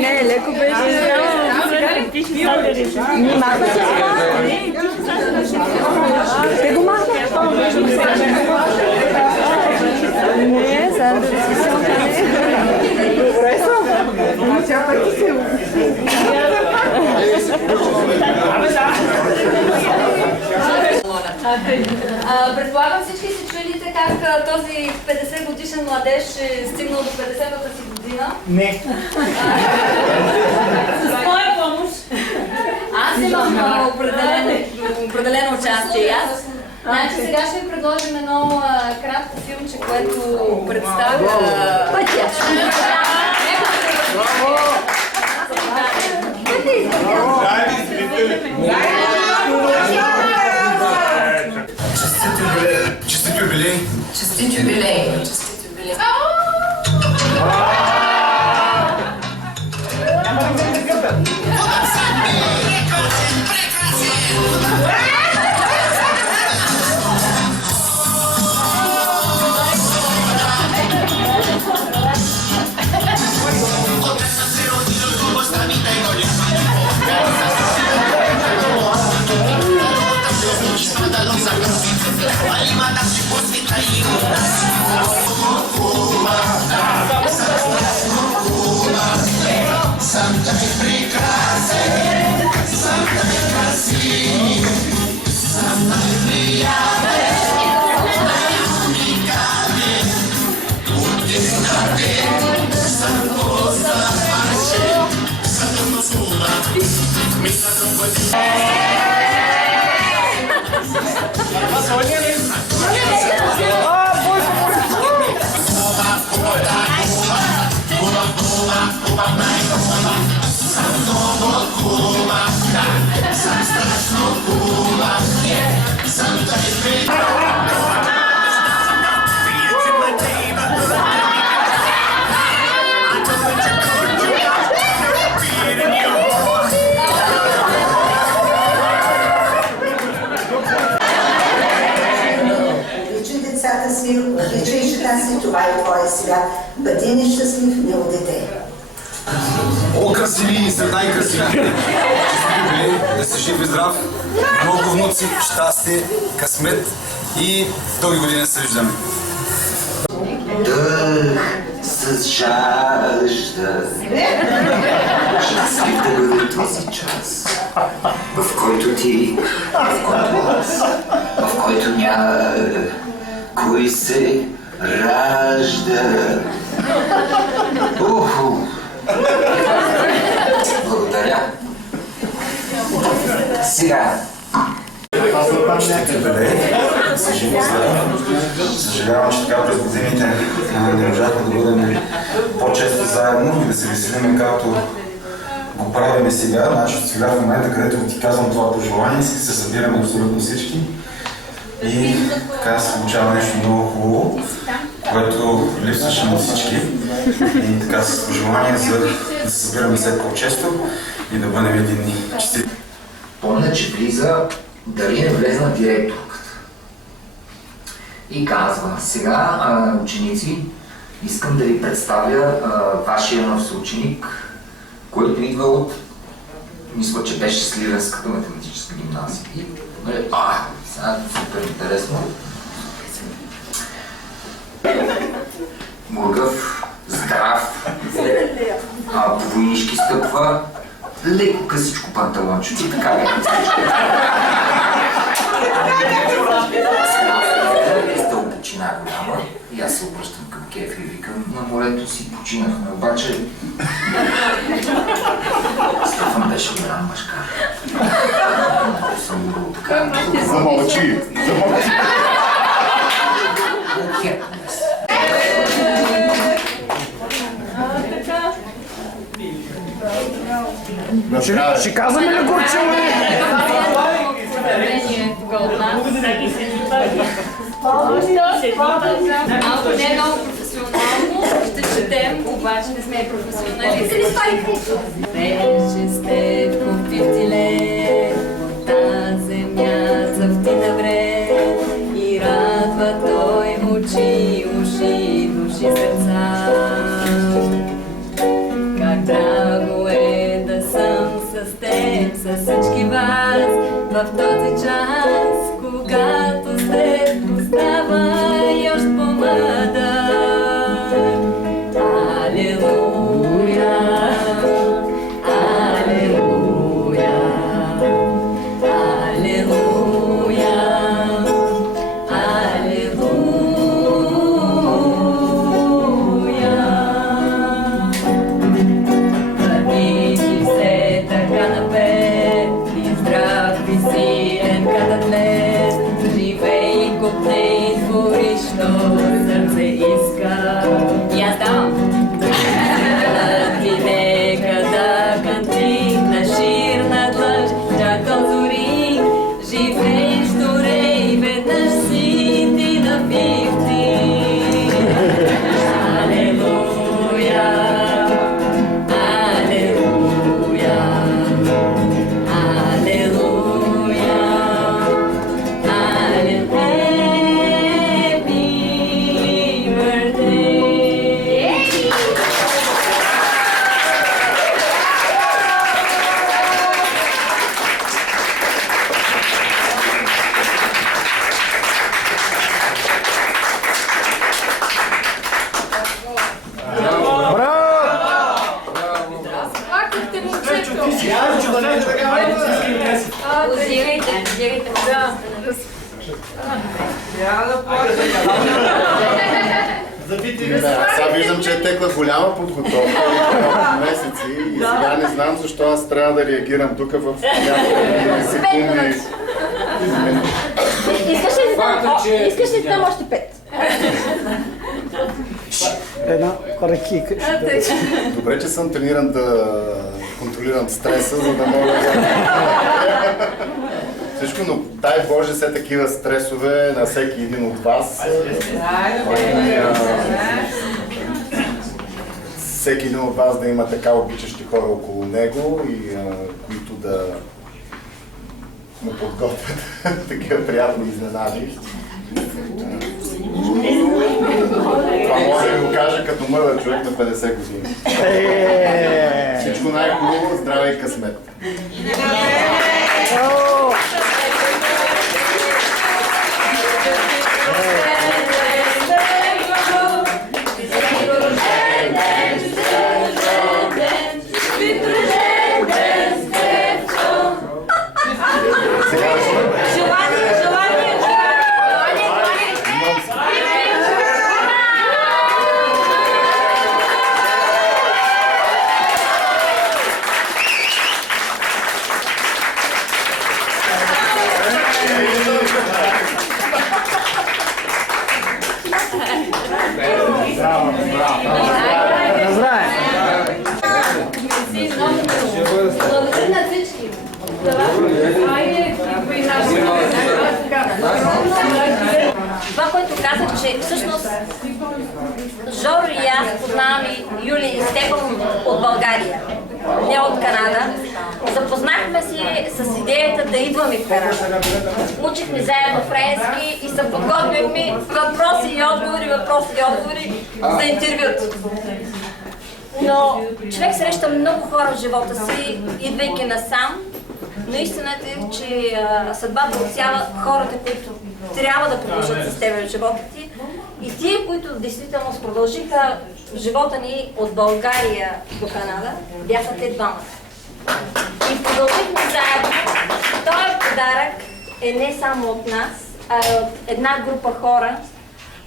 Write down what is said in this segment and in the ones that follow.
Не, леко беше. Те го махнат. Не, сега да си се окаже. Добре съм. Тя пъти се Предполагам всички си чули как този 50 годишен младеж е стигнал до 50-та си година. Не. С моя помощ. Аз имам определено участие. Значи сега ще ви предложим едно кратко филмче, което представя пътя. Честит юбилей! Честит юбилей! Честит юбилей! Отлича и жена си, това е твоя свят. Бъди нещастлив, мило дете. О, красиви, сред най-красиви! Да си жив и здрав, много внуци, щастие, късмет и дълги години се виждаме. Дъх с жажда. Щастлив да бъде този час, в който ти, в който аз, в който няма кой се ражда. Благодаря. Сега. Честит юбилей, съжалявам, че така през годините не можахме да бъдем по-често заедно и да се веселим, както го правим сега. Значи сега в момента, където ти казвам това пожелание, се събираме абсолютно всички и така се получава нещо много хубаво, което липсваше на всички. И така с пожелание за да се събираме все по-често и да бъдем единни. Честити! Помня, че влиза, дали не влезна директорката. И казва, сега, ученици, искам да ви представя вашия нов съученик, който идва от, мисля, че беше Сливенската математическа гимназия. И, сега супер интересно. Мургав, здрав, по войнишки стъпва, леко късичко панталончето и така леко. Почина голяма и аз се обръщам към Кефи и викам, на морето си починахме, обаче Стефан беше голям мъжкар. Много съм го така. Замълчи! Ще казваме ли горчево? Малко не е много професионално, ще четем, обаче не сме професионалисти. Вече сте в пифтиле, та земя цъфти добре и радва той очи, уши, души, сърца. Как драго е да съм с теб, с всички вас в този час, когато сте остава и още по-младък. Алелуя, алелуя, алелуя, алелуя. Вървики все така напред и здрав и силен като тлет. Живей, купне и твори, що сърце иска. И аз давам. Ти нека да канти на ширна длъж, чакал зори. Живееш добре и веднъж си ти на пифти. Алелуя, алелуя, алелуя, happy birthday. Позирайте. Сега виждам, че е текла голяма подготовка месеци и сега не знам защо аз трябва да реагирам тук в няколко секунди. Искаш ли там още 5? Една ръкика. Добре, че съм трениран да контролирам стреса, за да мога да... Всичко, но дай Боже все такива стресове на всеки един от вас. Всеки един от вас да има така обичащи хора около него и които да му подготвят такива приятни изненади. Това може да го кажа като мъдър човек на 50 години. Всичко най-хубаво, здраве и късмет! Благодаря на всички. Това, което казах, че всъщност Жоро и аз познаваме Юли и Стефан от България, не от Канада. Запознахме се с идеята да идваме в Канада. Учихме заедно френски и се подготвихме въпроси и отговори за интервюто. Но човек среща много хора в живота си, идвайки насам. Но истината е, че съдбата отсява хората, които трябва да продължат с тебе в живота ти. И тия, които действително продължиха живота ни от България до Канада, бяха те двамата. И продължихме заедно. Този подарък е не само от нас, а от една група хора,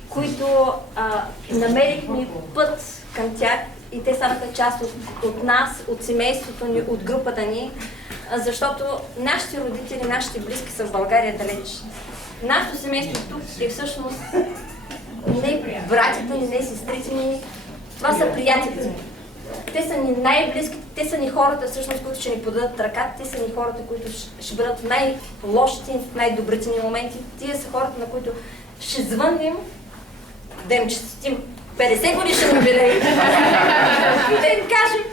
които намерихме път към тях и те станаха част от нас, от семейството ни, от групата ни, защото нашите родители, нашите близки са в България далеч. Нашето семейство тук е всъщност не братята ни, не сестрите ни, това са приятелите ни. Те са ни най-близките, те са ни хората всъщност, които ще ни подадат ръка, те са ни хората, които ще бъдат в най-лошите, в най-добрите ни моменти. Тия са хората, на които ще звъннем, да им честитим 50 годишен юбилей. И да им кажем,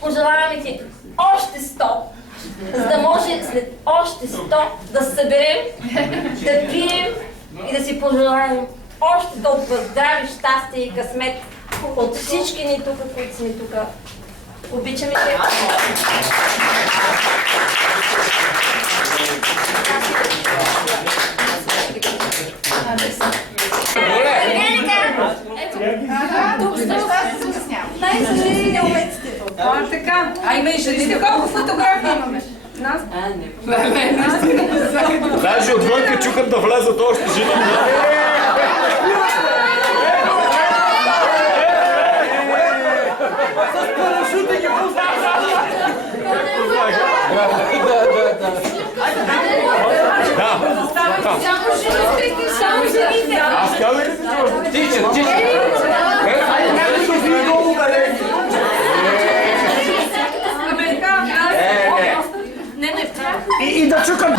пожелаваме ти още 100, за да може след още 100 да се съберем, да пием и да си пожелаем още толкова здраве, щастие и късмет от всички ни тук, които сме тук. Обичаме те. Тук най-съжалите моментите. Така. А има и жени, колко фотографии имаме? Нас? Даже отвънка чукат да влязат още жени. С парашути ги Само жените! Аз казах ли си? Тича! И да чукам.